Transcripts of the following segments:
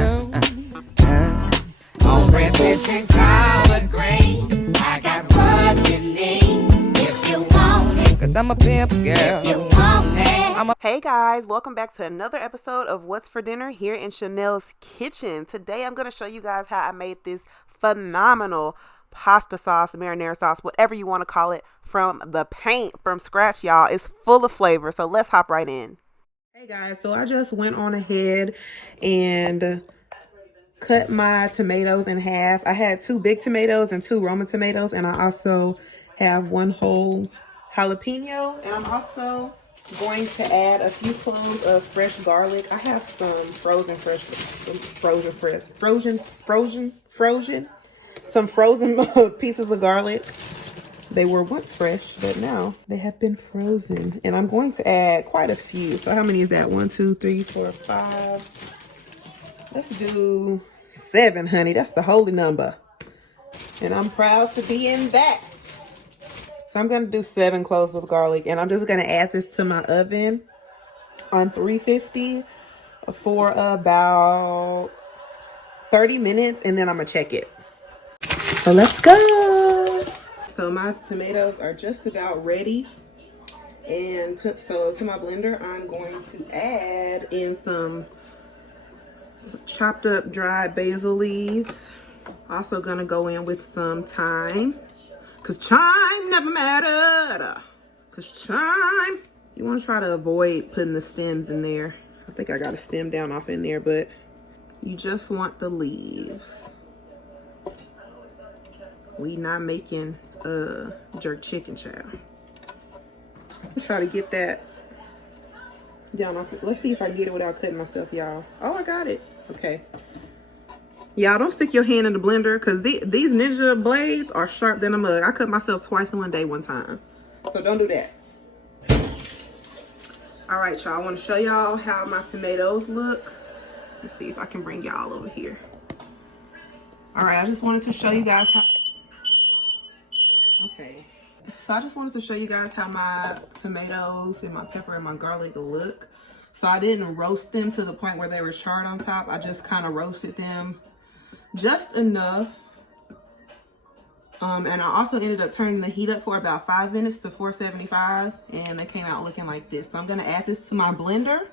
On breakfast and collard greens, I got what you need if you want it. Cause I'm a pimp girl. If you want it. Hey guys, welcome back to another episode of What's for Dinner here in Chanel's kitchen. Today I'm going to show you guys how I made this phenomenal pasta sauce, marinara sauce, whatever you want to call it, from the paint from scratch, y'all. It's full of flavor, so let's hop right in. Hey guys, so I just went on ahead and cut my tomatoes in half. I had 2 big tomatoes and 2 Roma tomatoes, and I also have 1 whole jalapeno, and I'm also going to add a few cloves of fresh garlic. I have some frozen pieces of garlic. They were once fresh, but now they have been frozen. And I'm going to add quite a few. So how many is that? 1, 2, 3, 4, 5. Let's do 7, honey. That's the holy number. And I'm proud to be in that. So I'm going to do 7 cloves of garlic. And I'm just going to add this to my oven on 350 for about 30 minutes. And then I'm going to check it. So let's go. So my tomatoes are just about ready. And so to my blender, I'm going to add in some chopped up dried basil leaves. Also going to go in with some thyme. Because thyme never mattered. Because thyme, you want to try to avoid putting the stems in there. I think I got a stem down off in there, but you just want the leaves. We not making jerk chicken, child. Let's try to get that down off. Let's see if I can get it without cutting myself, y'all. Oh, I got it. Okay. Y'all, don't stick your hand in the blender because these ninja blades are sharp than a mug. I cut myself twice in one day one time. So don't do that. All right, y'all. I want to show y'all how my tomatoes look. Let's see if I can bring y'all over here. All right, I just wanted to show you guys how... Okay. So I just wanted to show you guys how my tomatoes and my pepper and my garlic look. So I didn't roast them to the point where they were charred on top. I just kind of roasted them just enough. And I also ended up turning the heat up for about 5 minutes to 475. And they came out looking like this. So I'm going to add this to my blender.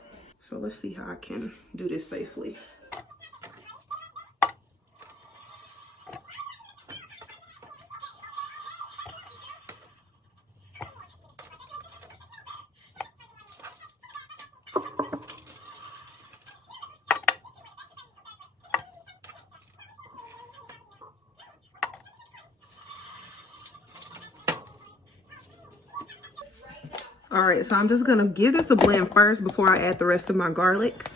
So let's see how I can do this safely. All right, so I'm just gonna give this a blend first before I add the rest of my garlic.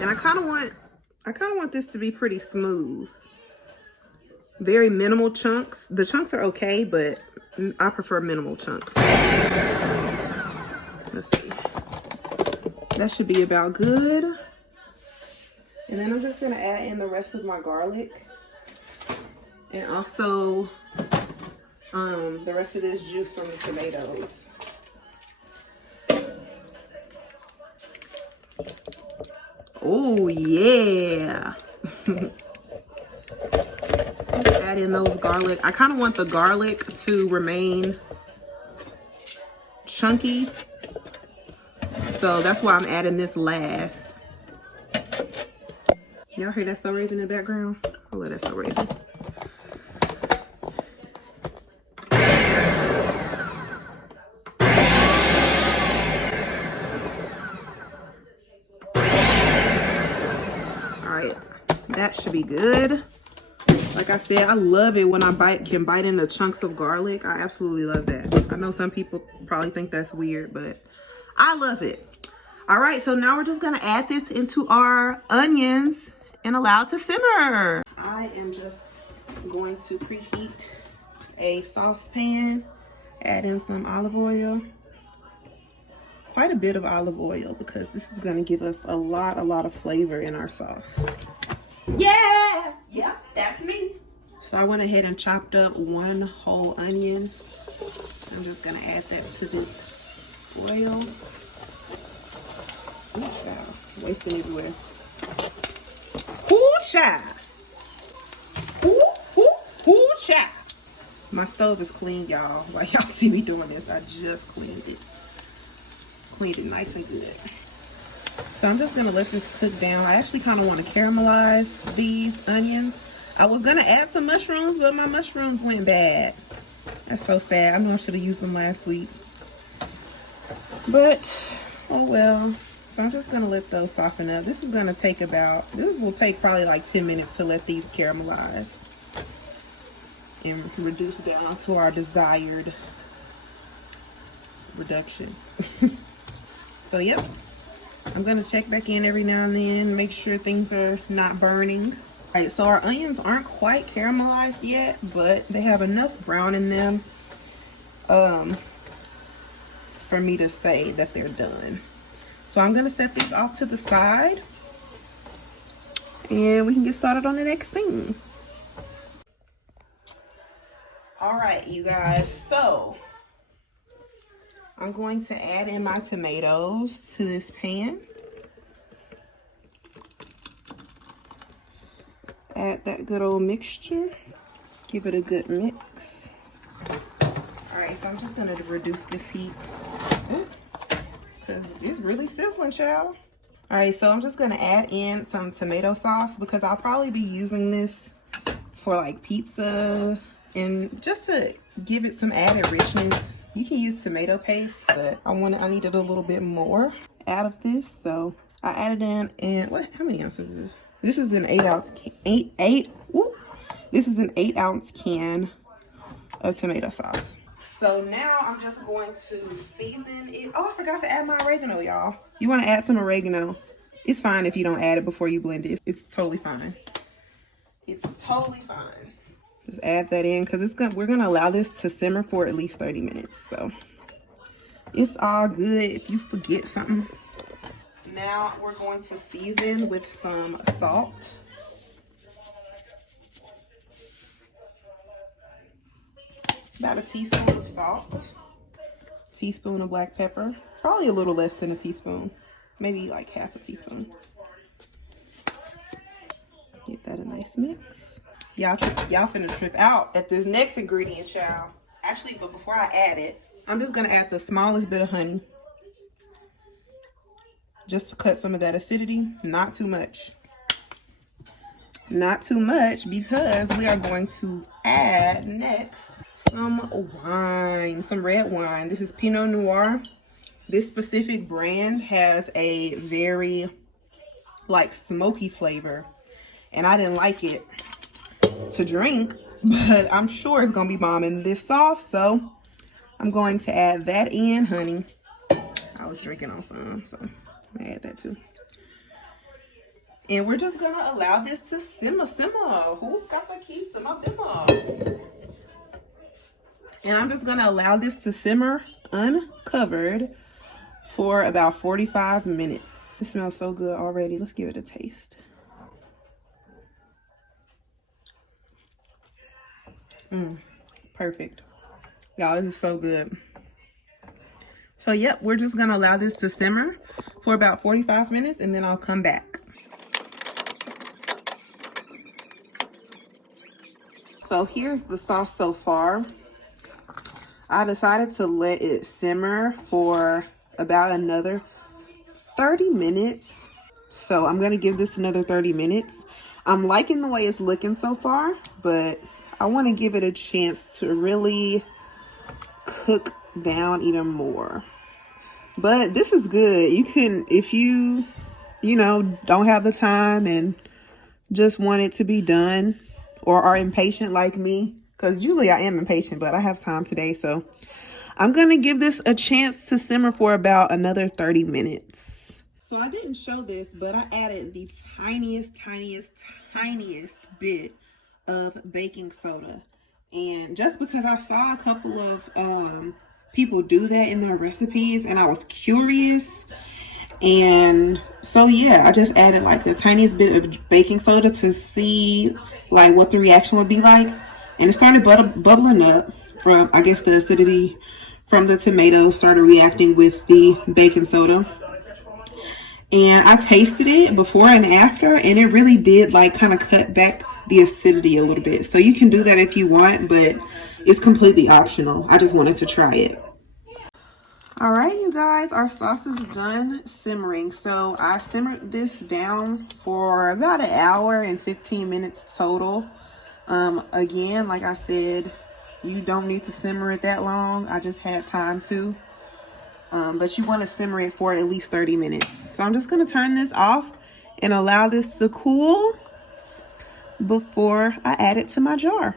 And I kind of want this to be pretty smooth. Very minimal chunks. The chunks are okay, but I prefer minimal chunks. Let's see. That should be about good. And then I'm just gonna add in the rest of my garlic. And also the rest of this juice from the tomatoes. Oh yeah. Add in those garlic. I kind of want the garlic to remain chunky. So that's why I'm adding this last. Y'all hear that so raven in the background? I love that so raven. That should be good. Like I said, I love it when I can bite into chunks of garlic. I absolutely love that. I know some people probably think that's weird, but I love it. All right, so now we're just gonna add this into our onions and allow it to simmer. I am just going to preheat a saucepan, add in some olive oil. Quite a bit of olive oil because this is gonna give us a lot of flavor in our sauce. Yeah, that's me. So I went ahead and chopped up 1 whole onion. I'm just gonna add that to this oil. wasting everywhere. Ooh, child. Ooh, child. My stove is clean, y'all. While y'all see me doing this, I just cleaned it. Cleaned it nice and good. So I'm just gonna let this cook down. I actually kind of want to caramelize these onions. I was gonna add some mushrooms, but my mushrooms went bad. That's so sad. I know I should have used them last week. But, oh well. So I'm just gonna let those soften up. This will take probably like 10 minutes to let these caramelize and reduce down to our desired reduction. So yep, I'm gonna check back in every now and then, make sure things are not burning. All right, so our onions aren't quite caramelized yet, but they have enough brown in them for me to say that they're done. So I'm gonna set these off to the side and we can get started on the next thing. All right, you guys, so I'm going to add in my tomatoes to this pan. Add that good old mixture. Give it a good mix. All right, so I'm just gonna reduce this heat because it's really sizzling, child. All right, so I'm just gonna add in some tomato sauce because I'll probably be using this for like pizza and just to give it some added richness. You can use tomato paste, but I needed a little bit more out of this, so I added in. And how many ounces is this? This is an 8-ounce This is an 8-ounce can of tomato sauce. So now I'm just going to season it. Oh, I forgot to add my oregano, y'all. You want to add some oregano. It's fine if you don't add it before you blend it. It's totally fine. It's totally fine. Just add that in because we're gonna allow this to simmer for at least 30 minutes. So it's all good if you forget something. Now we're going to season with some salt. About a teaspoon of salt. Teaspoon of black pepper. Probably a little less than a teaspoon. Maybe like half a teaspoon. Get that a nice mix. Y'all finna trip out at this next ingredient, child. Actually, but before I add it, I'm just gonna add the smallest bit of honey. Just to cut some of that acidity. Not too much. Not too much because we are going to add next some wine, some red wine. This is Pinot Noir. This specific brand has a very like smoky flavor and I didn't like it to drink, but I'm sure it's gonna be bomb in this sauce, so I'm going to add that in, honey. I was drinking on some, so I'm gonna add that too. And we're just gonna allow this to simmer. Who's got the keys to my bimmer? And I'm just gonna allow this to simmer uncovered for about 45 minutes. It smells so good already. Let's give it a taste. Perfect. Y'all, this is so good. So yep, we're just gonna allow this to simmer for about 45 minutes and then I'll come back. So here's the sauce so far. I decided to let it simmer for about another 30 minutes. So I'm gonna give this another 30 minutes. I'm liking the way it's looking so far, but I want to give it a chance to really cook down even more. But this is good. You can, if you don't have the time and just want it to be done or are impatient like me, because usually I am impatient, but I have time today. So I'm going to give this a chance to simmer for about another 30 minutes. So I didn't show this, but I added the tiniest bit of baking soda. And just because I saw a couple of people do that in their recipes and I was curious, and so yeah, I just added like the tiniest bit of baking soda to see like what the reaction would be like. And it started bubbling up from, I guess, the acidity from the tomatoes started reacting with the baking soda. And I tasted it before and after, and it really did like kind of cut back the acidity a little bit. So you can do that if you want, but it's completely optional. I just wanted to try it. All right, you guys, our sauce is done simmering. So I simmered this down for about an hour and 15 minutes total. Again, like I said, you don't need to simmer it that long. I just had time to. But you want to simmer it for at least 30 minutes. So I'm just going to turn this off and allow this to cool before I add it to my jar.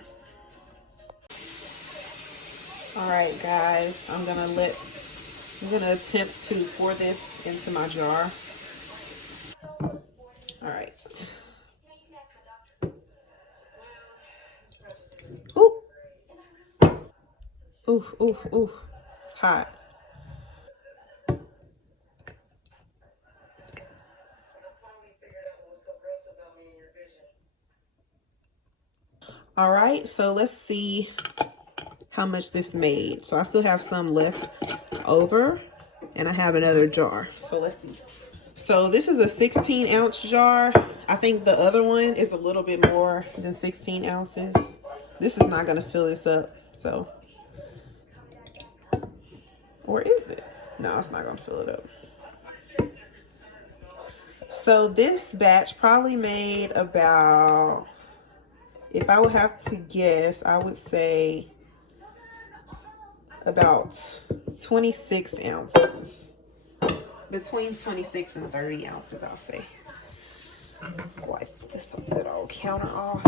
All right, guys, I'm going to attempt to pour this into my jar. All right. Ooh. Ooh, ooh, ooh. It's hot. All right, so let's see how much this made. So I still have some left over, and I have another jar. So let's see. So this is a 16-ounce jar. I think the other one is a little bit more than 16 ounces. This is not going to fill this up, so. Or is it? No, it's not going to fill it up. So this batch probably made about, if I would have to guess, I would say about 26 ounces. Between 26 and 30 ounces, I'll say. Wipe this good old counter off.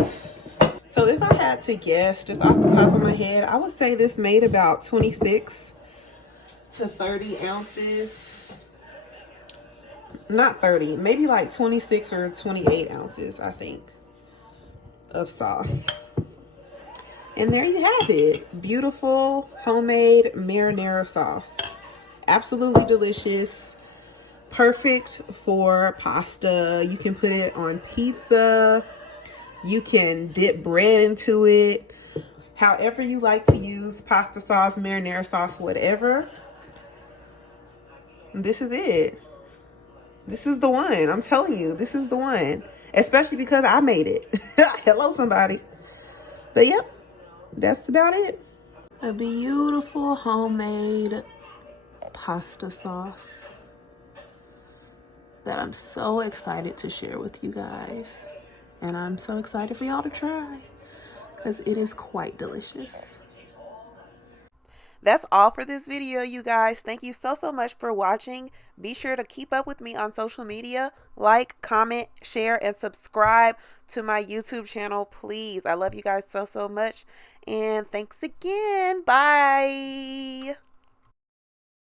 So if I had to guess, just off the top of my head, I would say this made about 26 to 30 ounces. Not 30, maybe like 26 or 28 ounces, I think, of sauce. And there you have it. Beautiful homemade marinara sauce. Absolutely delicious. Perfect for pasta. You can put it on pizza. You can dip bread into it. However you like to use pasta sauce, marinara sauce, whatever. This is it. This is the one. I'm telling you, this is the one. Especially because I made it. Hello, somebody. But yep, that's about it. A beautiful homemade pasta sauce that I'm so excited to share with you guys. And I'm so excited for y'all to try because it is quite delicious. That's all for this video, you guys. Thank you so much for watching. Be sure to keep up with me on social media. Like, comment, share, and subscribe to my YouTube channel, please. I love you guys so much. And thanks again. Bye.